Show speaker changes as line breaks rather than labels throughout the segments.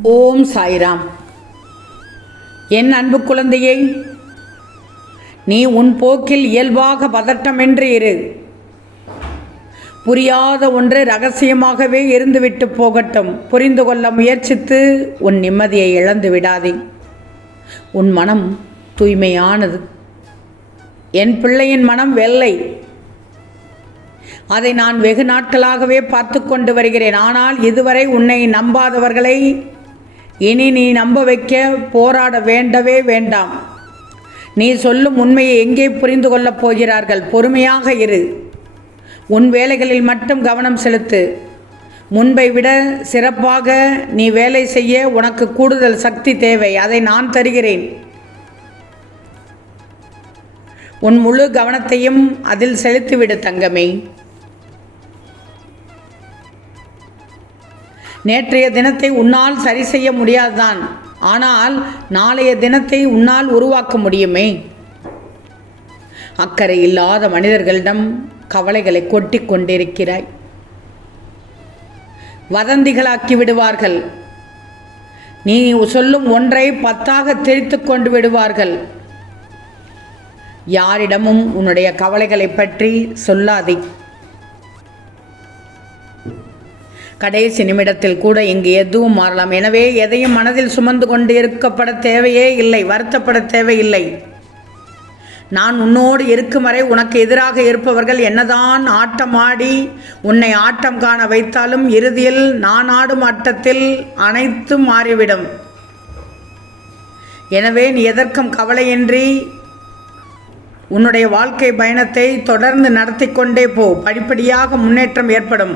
ஓம் சாய்ராம். என் அன்பு குழந்தையை நீ உன் போக்கில் இயல்பாக பதட்டமின்றி இரு. புரியாத ஒன்று ரகசியமாகவே இருந்துவிட்டு போகட்டும். புரிந்து கொள்ள முயற்சித்து உன் நிம்மதியை இழந்து விடாதே. உன் மனம் தூய்மையானது. என் பிள்ளையின் மனம் வெள்ளை. அதை நான் வெகு நாட்களாகவே பார்த்து கொண்டு வருகிறேன். ஆனால் இதுவரை உன்னை நம்பாதவர்களை இனி நீ நம்ப வைக்க போராட வேண்டவே வேண்டாம். நீ சொல்லும் உண்மையை எங்கே புரிந்து கொள்ளப் போகிறார்கள்? பொறுமையாக இரு. உன் வேலைகளில் மட்டும் கவனம் செலுத்து. முன்பை விட சிறப்பாக நீ வேலை செய்ய உனக்கு கூடுதல் சக்தி தேவை. அதை நான் தருகிறேன். உன் முழு கவனத்தையும் அதில் செலுத்திவிடு தங்கமே. நேற்றைய தினத்தை உன்னால் சரி செய்ய முடியாதுதான். ஆனால் நாளைய தினத்தை உன்னால் உருவாக்க முடியுமே. அக்கறை இல்லாத மனிதர்களிடம் கவலைகளை கொட்டி கொண்டிருக்கிறாய். வதந்திகளாக்கி விடுவார்கள். நீ சொல்லும் ஒன்றை பத்தாக திரித்து கொண்டு விடுவார்கள். யாரிடமும் உன்னுடைய கவலைகளை பற்றி சொல்லாதே. கடைசி நிமிடத்தில் கூட இங்கு எதுவும் மாறலாம். எனவே எதையும் மனதில் சுமந்து கொண்டு இருக்கப்பட தேவையே இல்லை வருத்தப்பட தேவையில்லை. நான் உன்னோடு இருக்கும் வரை உனக்கு எதிராக இருப்பவர்கள் என்னதான் ஆட்டம் ஆடி உன்னை ஆட்டம் காண வைத்தாலும் இறுதியில் நான் ஆடும் ஆட்டத்தில் அனைத்தும் மாறிவிடும். எனவே நீ எதற்கும் கவலையின்றி உன்னுடைய வாழ்க்கை பயணத்தை தொடர்ந்து நடத்தி கொண்டே போ. படிப்படியாக முன்னேற்றம் ஏற்படும்.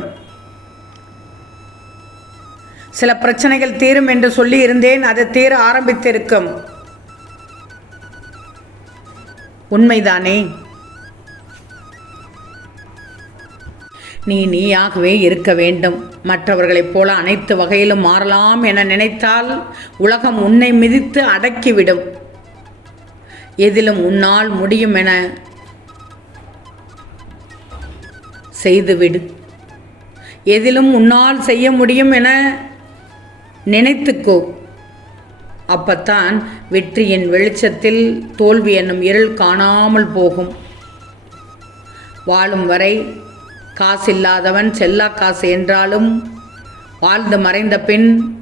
சில பிரச்சனைகள் தீரும் என்று சொல்லி இருந்தேன் அது தீர ஆரம்பித்திருக்கும். உண்மைதானே? நீ நீயாகவே இருக்க வேண்டும். மற்றவர்களைப் போல அனைத்து வகையிலும் மாறலாம் என நினைத்தால் உலகம் உன்னை மிதித்து அடக்கிவிடும். எதிலும் உன்னால் முடியும் என செய்துவிடு. எதிலும் உன்னால் செய்ய முடியும் என நினைத்துக்கோ. அப்பத்தான் வெற்றியின் வெளிச்சத்தில் தோல்வி என்னும் இருள் காணாமல் போகும். வாழும் வரை காசில்லாதவன் செல்லா காசு என்றாலும் வாழ்ந்து மறைந்த பின்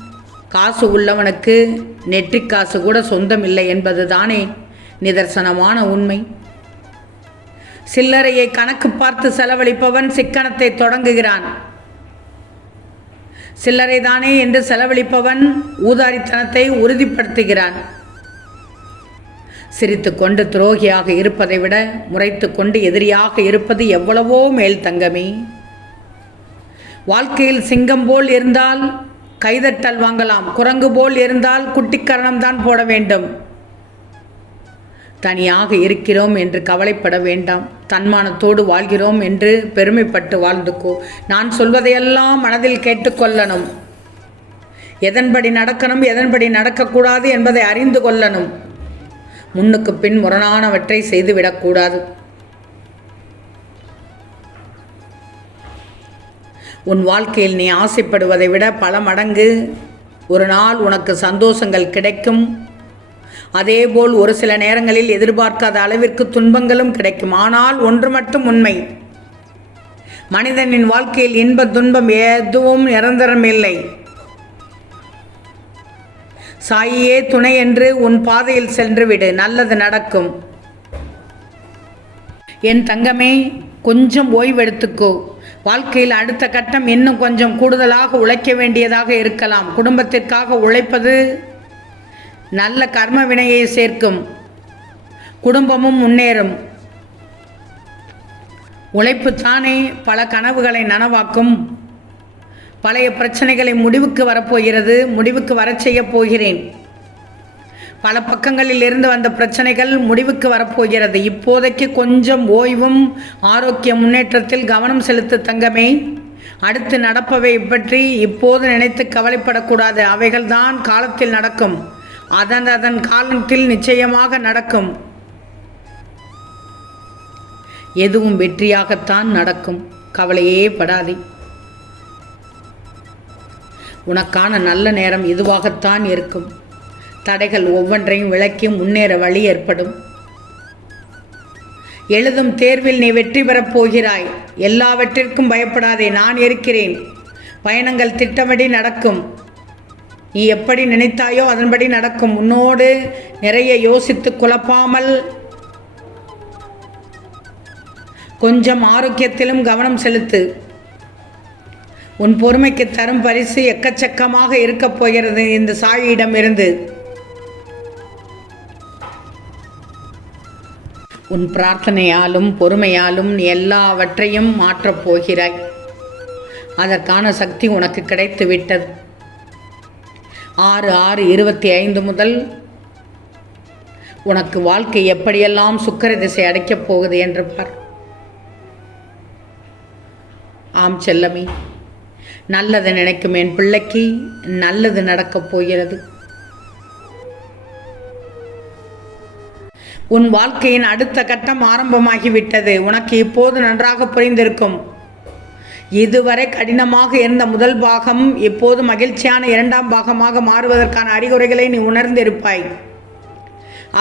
காசு உள்ளவனுக்கு நெற்றிக் காசு கூட சொந்தமில்லை என்பது தானே நிதர்சனமான உண்மை. சில்லறையை கணக்கு பார்த்து செலவழிப்பவன் சிக்கனத்தை தொடங்குகிறான். சில்லறை தானே என்று செலவழிப்பவன் ஊதாரித்தனத்தை உறுதிப்படுத்துகிறான். சிரித்துக்கொண்டு துரோகியாக இருப்பதை விட முறைத்து கொண்டு எதிரியாக இருப்பது எவ்வளவோ மேல் தங்கமே. வாழ்க்கையில் சிங்கம் போல் இருந்தால் கைதட்டல் வாங்கலாம் குரங்கு போல் இருந்தால் குட்டிக்கரணம் தான் போட வேண்டும். தனியாக இருக்கிறோம் என்று கவலைப்பட வேண்டாம். தன்மானத்தோடு வாழ்கிறோம் என்று பெருமைப்பட்டு வாழ்ந்துக்கோ. நான் சொல்வதையெல்லாம் மனதில் கேட்டுக்கொள்ளணும். எதன்படி நடக்கணும் எதன்படி நடக்கக்கூடாது என்பதை அறிந்து கொள்ளணும். முன்னுக்கு பின் முரணானவற்றை செய்துவிடக்கூடாது உன் வாழ்க்கையில் நீ ஆசைப்படுவதை விட பல மடங்கு ஒரு நாள் உனக்கு சந்தோஷங்கள் கிடைக்கும். அதேபோல் ஒரு சில நேரங்களில் எதிர்பார்க்காத அளவிற்கு துன்பங்களும் கிடைக்கும். ஆனால் ஒன்று மட்டும் உண்மை. மனிதனின் வாழ்க்கையில் இன்ப துன்பம் எதுவும் நிரந்தரமில்லை சாயியே துணை என்று உன் பாதையில் சென்று விடு. நல்லது நடக்கும். என் தங்கமே கொஞ்சம் ஓய்வெடுத்துக்கோ. வாழ்க்கையில் அடுத்த கட்டம் இன்னும் கொஞ்சம் கூடுதலாக உழைக்க வேண்டியதாக இருக்கலாம். குடும்பத்திற்காக உழைப்பது நல்ல கர்ம வினையை சேர்க்கும். குடும்பமும் முன்னேறும். உழைப்பு தானே பல கனவுகளை நனவாக்கும். பழைய பிரச்சனைகளை முடிவுக்கு வரப்போகிறது முடிவுக்கு வரச் செய்ய போகிறேன். பல பக்கங்களில் இருந்து வந்த பிரச்சனைகள் முடிவுக்கு வரப்போகிறது. இப்போதைக்கு கொஞ்சம் ஓய்வும் ஆரோக்கிய முன்னேற்றத்தில் கவனம் செலுத்து தங்கமே. அடுத்து நடப்பவை பற்றி இப்போது நினைத்து கவலைப்படக்கூடாது. அவைகள்தான் காலத்தில் நடக்கும். அதன் அதன் காலத்தில் நிச்சயமாக நடக்கும். எதுவும் வெற்றியாகத்தான் நடக்கும். கவலையே படாதே. உனக்கான நல்ல நேரம் இதுவாகத்தான் இருக்கும். தடைகள் ஒவ்வொன்றையும் விளக்கி முன்னேற வழி ஏற்படும். எழுதும் தேர்வில் நீ வெற்றி பெறப் போகிறாய். எல்லாவற்றிற்கும் பயப்படாதே நான் இருக்கிறேன். பயணங்கள் திட்டமிடி நடக்கும். நீ எப்படி நினைத்தாயோ அதன்படி நடக்கும். உன்னோடு நிறைய யோசித்து குழப்பாமல் கொஞ்சம் ஆரோக்கியத்திலும் கவனம் செலுத்து. உன் பொறுமைக்கு தரும் பரிசு எக்கச்சக்கமாக இருக்கப் போகிறது. இந்த சாயியிடமிருந்து உன் பிரார்த்தனையாலும் பொறுமையாலும் நீ எல்லாவற்றையும் மாற்றப் போகிறாய். அதற்கான சக்தி உனக்கு கிடைத்து விட்டது ஆறு ஆறு இருபத்தி ஐந்து முதல் உனக்கு வாழ்க்கை எப்படியெல்லாம் சுக்கர திசை அடைக்கப் போகுது என்று பார். ஆம் செல்லமி நல்லது நினைக்கும் என் பிள்ளைக்கு நல்லது நடக்கப் போகிறது. உன் வாழ்க்கையின் அடுத்த கட்டம் ஆரம்பமாகிவிட்டது. உனக்கு இப்போது நன்றாக புரிந்திருக்கும். இதுவரை கடினமாக இருந்த முதல் பாகம் இப்போது மகிழ்ச்சியான இரண்டாம் பாகமாக மாறுவதற்கான அறிகுறைகளை நீ உணர்ந்திருப்பாய்.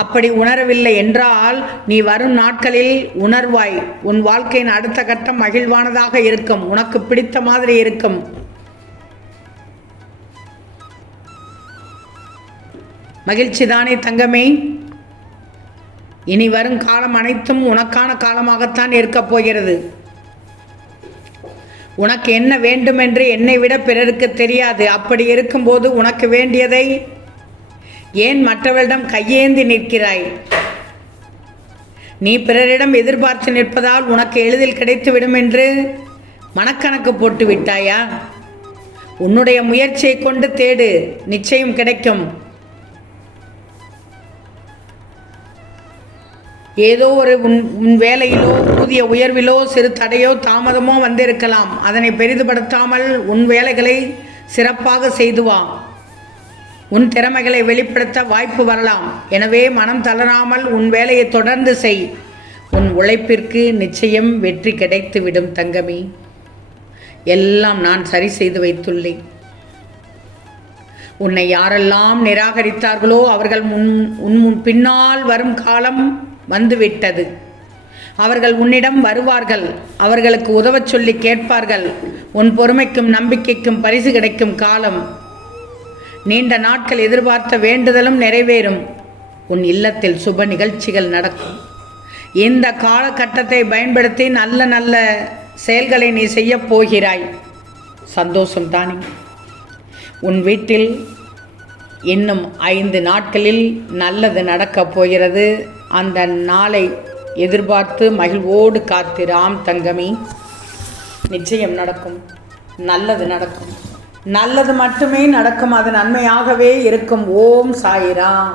அப்படி உணரவில்லை என்றால் நீ வரும் நாட்களில் உணர்வாய். உன் வாழ்க்கையின் அடுத்த கட்டம் மகிழ்வானதாக இருக்கும். உனக்கு பிடித்த மாதிரி இருக்கும். மகிழ்ச்சி தானே தங்கமே? இனி வரும் காலம் அனைத்தும் உனக்கான காலமாகத்தான் இருக்கப் போகிறது. உனக்கு என்ன வேண்டுமென்று என்னை விட பிறருக்கு தெரியாது. அப்படி இருக்கும்போது உனக்கு வேண்டியதை ஏன் மற்றவரிடம் கையேந்தி நிற்கிறாய்? நீ பிறரிடம் எதிர்பார்த்து நிற்பதால் உனக்கு எளிதில் கிடைத்துவிடும் என்று மனக்கணக்கு போட்டு விட்டாயா உன்னுடைய முயற்சியை கொண்டு தேடு. நிச்சயம் கிடைக்கும். ஏதோ ஒரு உன் உன் வேலையிலோ ஊதிய உயர்விலோ சிறு தடையோ தாமதமோ வந்திருக்கலாம். அதனை பெரிதுபடுத்தாமல் உன் வேலைகளை சிறப்பாக செய்து வா உன் திறமைகளை வெளிப்படுத்த வாய்ப்பு வரலாம். எனவே மனம் தளராமல் உன் வேலையை தொடர்ந்து செய். உன் உழைப்பிற்கு நிச்சயம் வெற்றி கிடைத்துவிடும் தங்கமி. எல்லாம் நான் சரி செய்து வைத்துள்ளேன். உன்னை யாரெல்லாம் நிராகரித்தார்களோ அவர்கள் முன் உன் முன் பின்னால் வரும் காலம் வந்துவிட்டது. அவர்கள் உன்னிடம் வருவார்கள். அவர்களுக்கு உதவச் சொல்லி கேட்பார்கள். உன் பொறுமைக்கும் நம்பிக்கைக்கும் பரிசு கிடைக்கும் காலம். நீண்ட நாட்கள் எதிர்பார்த்த வேண்டுதலும் நிறைவேறும். உன் இல்லத்தில் சுப நிகழ்ச்சிகள் நடக்கும். இந்த காலகட்டத்தை பயன்படுத்தி நல்ல நல்ல செயல்களை நீ செய்யப் போகிறாய். சந்தோஷம் தானே. உன் வீட்டில் இன்னும் ஐந்து நாட்களில் நல்லது நடக்கப் போகிறது. அந்த நாளை எதிர்பார்த்து மகிழ்வோடு காத்திராம் தங்கமி. நிச்சயம் நடக்கும். நல்லது நடக்கும். நல்லது மட்டுமே நடக்கும். அது நன்மையாகவே இருக்கும். ஓம் சாயிராம்.